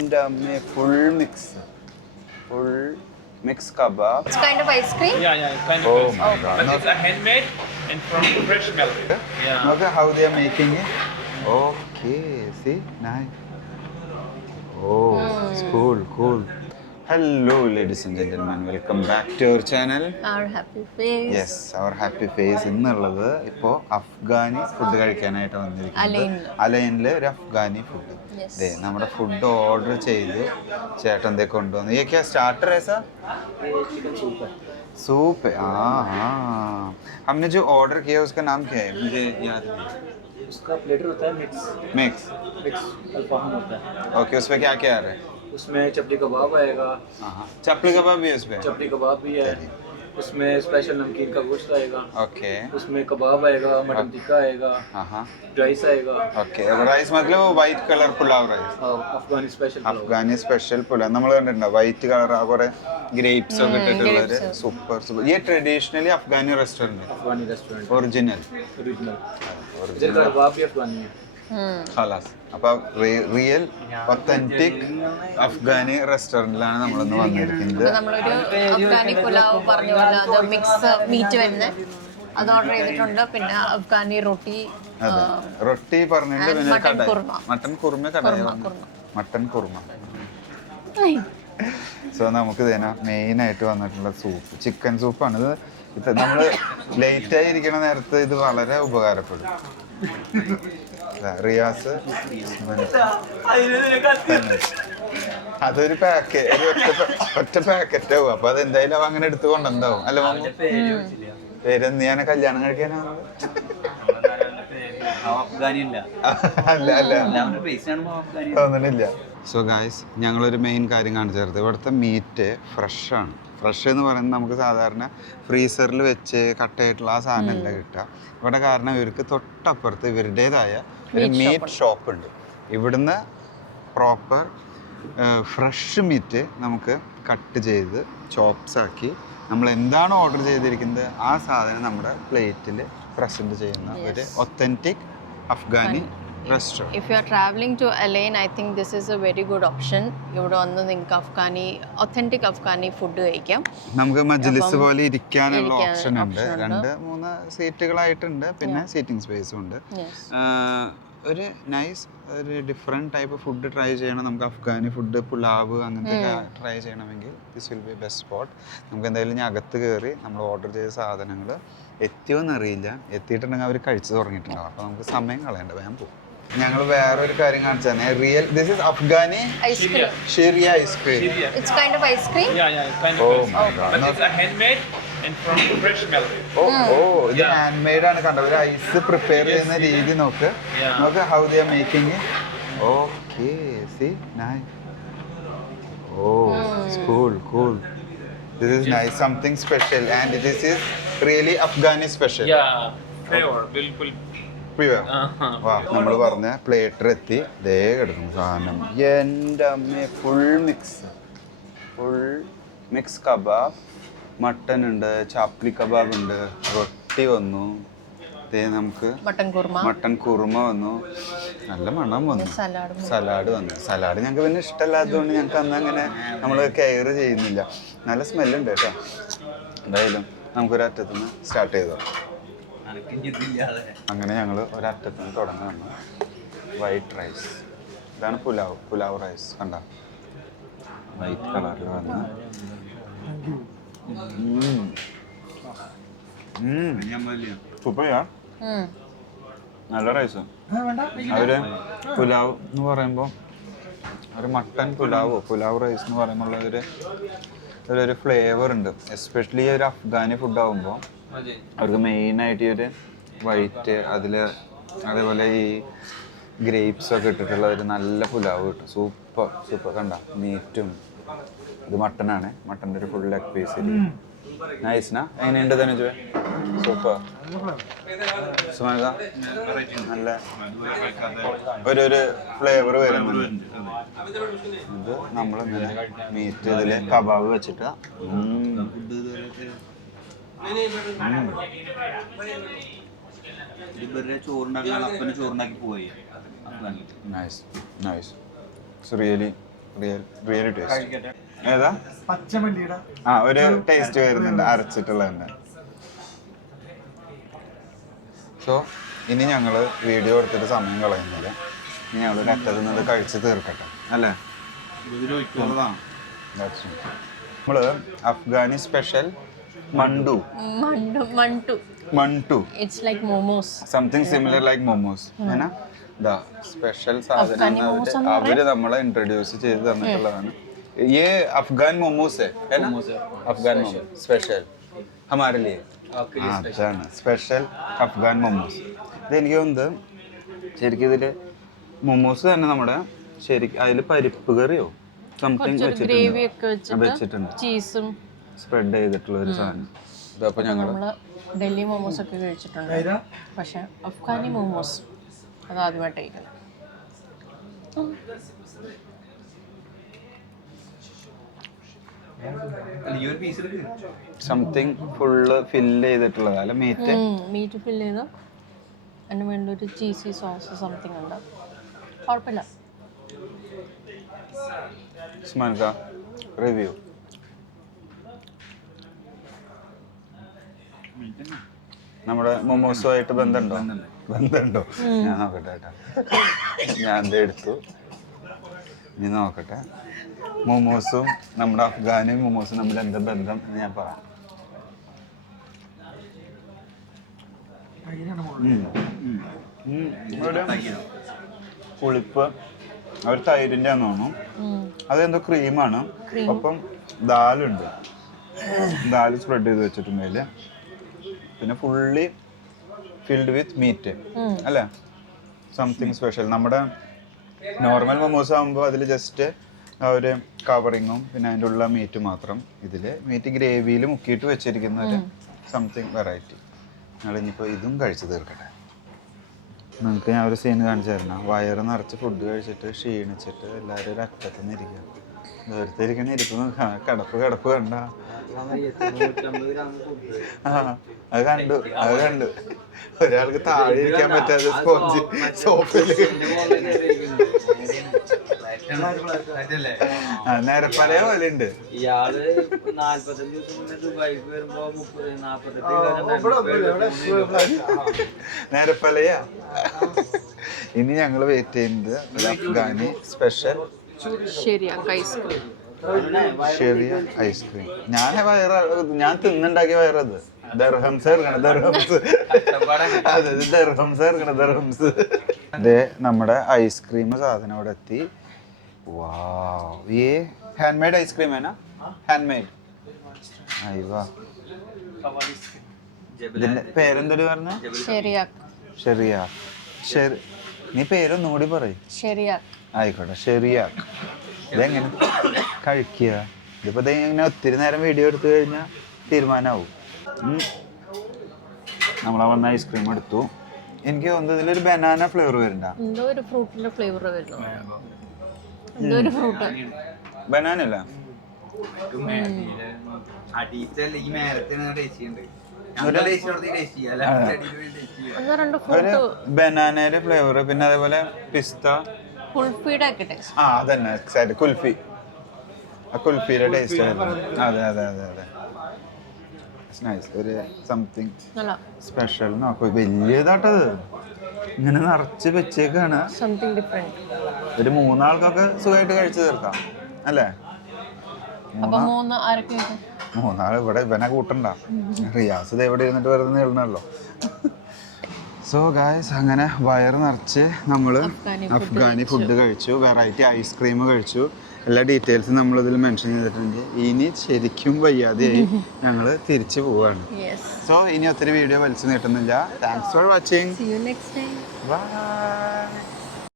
full mix. Full mix kebab. It's kind of ice cream? Yeah, kind of. Oh ice my cream. God. But Not- it's a handmade and from fresh milk. Yeah. Okay, how they are making it? Okay, see, nice. Oh, it's cool. Hello, ladies and gentlemen. Welcome back to our channel. Our happy face. Yes, our happy face എന്നുള്ളത് ഇപ്പോൾ Afghani food കഴിക്കാനായിട്ട് വന്നിരിക്കുന്നത് അലൈനിലെ ഒരു Afghani food. നമ്മുടെ food order ചെയ്ത് ചേട്ടൻ ദേ കൊണ്ടുവന്നു. ये क्या स्टार्टर है सर? चिकन सूप है। सूप है। हाँ, हमने जो ऑर्डर किया उसका नाम क्या है? मुझे याद नहीं। उसका प्लेटर होता है मिक्स अल्फाम होता है। ओके, उसमें क्या क्या आ रहा है? उसमें चपली कबाब आएगा। हाँ, चपली कबाब भी है उसमें? चपली कबाब भी है। उसमें स्पेशल नमकीन का गोश्त आएगा। ओके। उसमें कबाब आएगा, मटन टिक्का आएगा। हाँ, राइस आएगा। ओके, राइस मतलब वाइट कलर पुलाव राइस? अफगानी स्पेशल അഫ്ഗാനി സ്പെഷ്യൽ പുലാവ് നമ്മൾ കണ്ടിട്ടുണ്ടോ? വൈറ്റ് കളർ ആ കുറെ ഗ്രേപ്സ് ഒക്കെ ഇട്ടിട്ടുള്ളൊരു സൂപ്പർ. ये ट्रेडिशनली अफगानी रेस्टोरेंट है? अफगानी रेस्टोरेंट ओरिजिनल इधर का कबाब भी अफगानी है। ഖലാസ്. അപ്പോൾ റിയൽ ഒത്തന്റിക് അഫ്ഗാനി റെസ്റ്റോറൻറ്റിലാണ് നമ്മളിന്ന് വന്നിരിക്കുന്നത്. നമ്മളൊരു അഫ്ഗാനി പുലാവ് പറഞ്ഞ പോലെ അത് മിക്സ് മീറ്റ് വരുന്നത് അത് ഓർഡർ ചെയ്തിട്ടുണ്ട്. പിന്നെ അഫ്ഗാനി റൊട്ടി, അതെ, റൊട്ടി പറഞ്ഞിട്ട് പിന്നെ mutton kadai, korma. Mutton korma kadai mutton korma. So നമുക്ക് ഇതിനാ മെയിനായിട്ട് വന്നിട്ടുള്ള സൂപ്പ് ചിക്കൻ സൂപ്പാണ്. ഇത് ഇപ്പം നമ്മൾ ലേറ്റായി ഇരിക്കണ നേരത്ത് ഇത് വളരെ ഉപകാരപ്പെടും. റിയാസ് അതൊരു ഒറ്റ പാക്കറ്റ് ആവും. അപ്പൊ അതെന്തായാലും അവ അങ്ങനെ എടുത്തു കൊണ്ടെന്താവും അല്ല മമ്മു? പേരെന്ത് ഞാൻ കല്യാണം കഴിക്കാനാണ്? തോന്നണില്ല. സോ ഗായ്സ്, ഞങ്ങളൊരു മെയിൻ കാര്യം കാണിച്ചു തരുന്നത് ഇവിടുത്തെ മീറ്റ് ഫ്രഷാണ്. ഫ്രഷ് എന്ന് പറയുന്നത് നമുക്ക് സാധാരണ ഫ്രീസറിൽ വെച്ച് കട്ടയായിട്ടുള്ള ആ സാധനമല്ല കിട്ടുക ഇവിടെ. കാരണം ഇവർക്ക് തൊട്ടപ്പുറത്ത് ഇവരുടേതായ ഒരു മീറ്റ് ഷോപ്പ് ഉണ്ട്. ഇവിടുന്ന് പ്രോപ്പർ ഫ്രഷ് മീറ്റ് നമുക്ക് കട്ട് ചെയ്ത് ചോപ്സ് ആക്കി നമ്മൾ എന്താണോ ഓർഡർ ചെയ്തിരിക്കുന്നത് ആ സാധനം നമ്മുടെ പ്ലേറ്റിൽ പ്രസൻറ്റ് ചെയ്യുന്ന ഒരു authentic Afghani restaurant. If you are traveling to Alain, I think this is a very good option. ഇവിടെ വന്ന് നിങ്ങൾക്ക് ഒത്തന്റിക് അഫ്ഗാനി ഫുഡ് കഴിക്കാം. നമുക്ക് മജ്ലിസ് പോലെ ഇരിക്കാനുള്ള ഓപ്ഷൻ ഉണ്ട്. 2-3 സീറ്റുകളായിട്ടുണ്ട്. പിന്നെ സീറ്റിംഗ് സ്പേസും ഉണ്ട്. ഒരു നൈസ് ഒരു ഡിഫറെൻറ്റ് ടൈപ്പ് ഫുഡ് ട്രൈ ചെയ്യണം. നമുക്ക് അഫ്ഗാനി ഫുഡ് പുലാവ് അങ്ങനത്തെ ട്രൈ ചെയ്യണമെങ്കിൽ this will be best spot. നമുക്ക് എന്തായാലും ഞാൻ അകത്ത് കയറി നമ്മൾ ഓർഡർ ചെയ്ത സാധനങ്ങൾ എത്തിയോന്ന് അറിയില്ല. എത്തിയിട്ടുണ്ടെങ്കിൽ അവർ കഴിച്ചു തുടങ്ങിയിട്ടുണ്ടാവും. അപ്പോൾ നമുക്ക് സമയം കളയണ്ട, വേഗം പോകും. ഞങ്ങൾ വേറൊരു കാര്യം കാണിച്ചു തന്നെ. Real this is Afghani Shiriya ice cream. It's kind of ice cream? Yeah, kind of. Oh ice my cream. God. But it's a handmade and from fresh milk. ഇത് ഹാൻഡ് മെയ്ഡ് ആണ്. കണ്ടോ ഒരു ഐസ് പ്രിപ്പയർ ചെയ്യുന്ന രീതി നോക്ക്. How they are making it. Okay, see nice. Cool. This is nice, something special, and this is really Afghani special. Yeah, pure, bilkul. Pure. വാ, നമ്മൾ പറഞ്ഞ പ്ലേറ്റർ എത്തി. ദേ കിടക്കുന്നു സാധനം. എൻ്റെ അമ്മേ, ഫുൾ മിക്സ് കബാബ്. മട്ടൻ ഉണ്ട്, ചാപ്ലി കബാബ് ഉണ്ട്, റൊട്ടി വന്നു. നമുക്ക് മട്ടൻ കുറുമ വന്നു. നല്ല മണം വന്നു. സലാഡ് വന്നു. സലാഡ് ഞങ്ങൾക്ക് പിന്നെ ഇഷ്ടമല്ലാത്തതുകൊണ്ട് ഞങ്ങൾക്ക് അന്ന് അങ്ങനെ നമ്മൾ കെയർ ചെയ്യുന്നില്ല. നല്ല സ്മെല്ലുണ്ട് കേട്ടോ. എന്തായാലും നമുക്കൊരറ്റത്തുനിന്ന് സ്റ്റാർട്ട് ചെയ്തോ. അങ്ങനെ ഞങ്ങൾ ഒരറ്റത്തുനിന്ന് തുടങ്ങുന്നു. White rice. ഇതാണ് പുലാവ് റൈസ്. കണ്ട വൈറ്റ് കളറിൽ വന്ന് സൂപ്പറാ. നല്ല റൈസ്. അവര് പുലാവ് എന്ന് പറയുമ്പോൾ ഒരു മട്ടൻ പുലാവ് റൈസ് എന്ന് പറയുമ്പോൾ ഒരു ഫ്ലേവർ ഉണ്ട്. എസ്പെഷ്യലി ഒരു അഫ്ഗാനി ഫുഡ് ആകുമ്പോൾ അവർക്ക് മെയിനായിട്ട് ഈ ഒരു വൈറ്റ് അതേപോലെ ഈ ഗ്രേപ്സ് ഒക്കെ ഇട്ടിട്ടുള്ള ഒരു നല്ല പുലാവ് കിട്ടും. സൂപ്പർ. കണ്ട മീറ്റും ഇത് മട്ടനാണ്. മട്ടൻ്റെ ഒരു ഫുൾ ലെഗ് പീസ്. നൈസ്നാ. എങ്ങനെയുണ്ട് തനുജ്? സൂപ്പർ. സുമാക നല്ല ഒരു ഫ്ലേവർ വരുന്നുണ്ട്. ഇത് നമ്മളിങ്ങനെ മീറ്റ് ഇതിൽ കബാബ് വെച്ചിട്ട് ചോറുണ്ടാക്കി പോയി. Nice. It's really really taste. ഏതാ? പച്ചമല്ലിയുടെ ആ ഒരു ടേസ്റ്റ് വരുന്നുണ്ട് അരച്ചിട്ടുള്ള തന്നെ. സോ ഇനി ഞങ്ങൾ വീഡിയോ എടുത്തിട്ട് സമയം കളയുന്നില്ല. ഇനി ഞങ്ങൾ നെറ്റത്തിൽ നിന്ന് കഴിച്ച് തീർക്കട്ടെ അല്ലേ? നമ്മൾ അഫ്ഗാനി സ്പെഷ്യൽ മണ്ടു It's like momos. Something similar like momos ആണ് ദാ സ്പെഷ്യൽ സാധനം അവര് നമ്മളെ ഇൻട്രൊഡ്യൂസ് ചെയ്ത് തന്നിട്ടുള്ളതാണ്. ये अफगान मोमोस है ना? अफगान मोमोस स्पेशल हमारे लिए. അതാണ് സ്പെഷ്യൽ അഫ്ഗാൻ മൊമോസ്. ഇതെനിക്ക് തോന്നുന്നത് ശരിക്കും ഇതിൽ മൊമോസ് തന്നെ നമ്മുടെ ശരിക്കും അതിൽ പരിപ്പ് കറിയോ സംതിങ് വെച്ചിട്ടുണ്ട്, ചീസും സ്പ്രെഡ് ചെയ്തിട്ടുള്ള ഒരു സാധനം. ഇതപ്പോൾ ഞങ്ങൾ ഡൽഹി മോമോസ് ഒക്കെ കഴിച്ചിട്ടുണ്ട്, പക്ഷെ അഫ്ഗാനി മോമോസ് അത് ആദ്യമായിട്ട് കഴിക്കണം. സംതിങ് ഫുള്ള് ഫില്ല് ചെയ്തിട്ടുള്ളത് അല്ല മീറ്റ് ഫില്ല് ചെയ്ത് അതിന് വേണ്ടി ഒരു ചീസി സോസ് സംതിങ് ഉണ്ട്. കുഴപ്പമില്ല. റിവ്യൂ നമ്മുടെ മൊമോസുമായിട്ട് ബന്ധമുണ്ടോ? ഞാൻ നോക്കട്ടെ കേട്ടോ. ഞാൻ ഇത് എടുത്തു, ഇനി നോക്കട്ടെ മൊമോസും നമ്മുടെ അഫ്ഗാനി മൊമോസും തമ്മിൽ എന്താ ബന്ധം എന്ന് ഞാൻ പറയാം. പുളിപ്പ് അവർ തൈരിൻ്റെ ആണെന്ന് തോന്നുന്നു. അതെന്തോ ക്രീമാണ്. ഒപ്പം ദാലുണ്ട്, ദാൽ സ്പ്രെഡ് ചെയ്ത് വെച്ചിട്ടുണ്ട് അതിൽ. പിന്നെ ഫുള്ളി ഫിൽഡ് വിത്ത് മീറ്റ് അല്ലേ? Something special. നമ്മുടെ നോർമൽ മൊമോസ് ആകുമ്പോൾ അതിൽ ജസ്റ്റ് ആ ഒരു കവറിങ്ങും പിന്നെ അതിൻ്റെ ഉള്ള മീറ്റ് മാത്രം. ഇതിൽ മീറ്റ് ഗ്രേവിയിൽ മുക്കിയിട്ട് വെച്ചിരിക്കുന്ന ഒരു സംതിങ് വെറൈറ്റി. ഞങ്ങളിനിപ്പോൾ ഇതും കഴിച്ച് തീർക്കട്ടെ. നിങ്ങൾക്ക് ഞാൻ ഒരു സീൻ കാണിച്ചു തരണം. വയറ് നിറച്ച് ഫുഡ് കഴിച്ചിട്ട് ക്ഷീണിച്ചിട്ട് എല്ലാവരും ഒരു അറ്റത്ത് നിന്ന് ഇരിക്കുക. നേരത്തെ ഇരിക്കുന്ന ഇരിക്കുന്ന കിടപ്പ് കണ്ട. അത് കണ്ടു ഒരാൾക്ക് താഴെ ഇരിക്കാൻ പറ്റാതെ സ്പോഞ്ച് സോപ്പിൽ നേരപ്പല പോലെ ഉണ്ട്. ഇയാള് 45 ദിവസം മുന്നേ ദുബായിക്ക് വരുമ്പോ 40 നേരപ്പലയാ. ഇനി ഞങ്ങൾ വെയിറ്റ് ചെയ്യുന്നത് അഫ്ഗാനി സ്പെഷ്യൽ ഷെറിയ ഐസ്ക്രീം. ഞാൻ തിന്നുണ്ടാക്കിയ വയറത് ദർഹംസ് ഇറങ്ങണം. ദർഹംസ്. അതെ, നമ്മുടെ ഐസ്ക്രീം സാധനം അവിടെ എത്തി. വാവ്, ये हैंडमेड आइसक्रीम है ना? हैंडमेड. അയ്യോ, ഇതിന്റെ പേരെന്തൊരു പറഞ്ഞ? ഷെറിയാക്ക്. നീ പേരൊന്നും കൂടി പറയും. ആയിക്കോട്ടെ, ഷെറിയാക്ക്. ഇതെങ്ങനെ കഴിക്കുക? ഇതിപ്പോ ഇങ്ങനെ ഒത്തിരി നേരം വീഡിയോ എടുത്തു കഴിഞ്ഞാൽ തീരുമാനമാവും. നമ്മളാ വന്ന ഐസ്ക്രീം എടുത്തു. എനിക്ക് തോന്നുന്നത് ഇതിലൊരു ബനാന ഫ്ലേവർ വരണ്ട. എന്തോ ഒരു ഫ്രൂട്ടിന്റെ ഫ്ലേവർ വരുന്നു. ബനാന അല്ല, ഒരു ബനാനയുടെ ഫ്ലേവർ. പിന്നെ അതേപോലെ പിസ്ത, ആ അതന്നെ എക്സാക്ട് കുൽഫി. ആ കുൽഫിയുടെ ടേസ്റ്റ് ആയിരുന്നു. അതെ. ഒരു സംതിങ് സ്പെഷ്യൽ. നോക്കൂ, വലിയതാട്ടത് ഇങ്ങനെ നിറച്ച് വെച്ചേക്കാണ്. ഒരു 3 ആൾക്കൊക്കെ സുഖമായിട്ട് കഴിച്ചു തീർക്കാം അല്ലേ? 3 ആൾ ഇവിടെ ഇവനെ കൂട്ടണ്ട. റിയാസ് ഇത് എവിടെ ഇരുന്നിട്ട് വെറുതെ നീളണല്ലോ. സോ ഗായ്സ്, അങ്ങനെ വയറ് നിറച്ച് നമ്മൾ അഫ്ഗാനി ഫുഡ് കഴിച്ചു, വെറൈറ്റി ഐസ്ക്രീം കഴിച്ചു. എല്ലാ ഡീറ്റെയിൽസും നമ്മളിതിൽ മെൻഷൻ ചെയ്തിട്ടുണ്ട്. ഇനി ശരിക്കും വയ്യാതെയായി ഞങ്ങൾ തിരിച്ചു പോവാണ്. സോ ഇനി ഒത്തിരി വീഡിയോ വലിച്ചു നീട്ടുന്നില്ല. Thanks for watching. See you next time. Bye.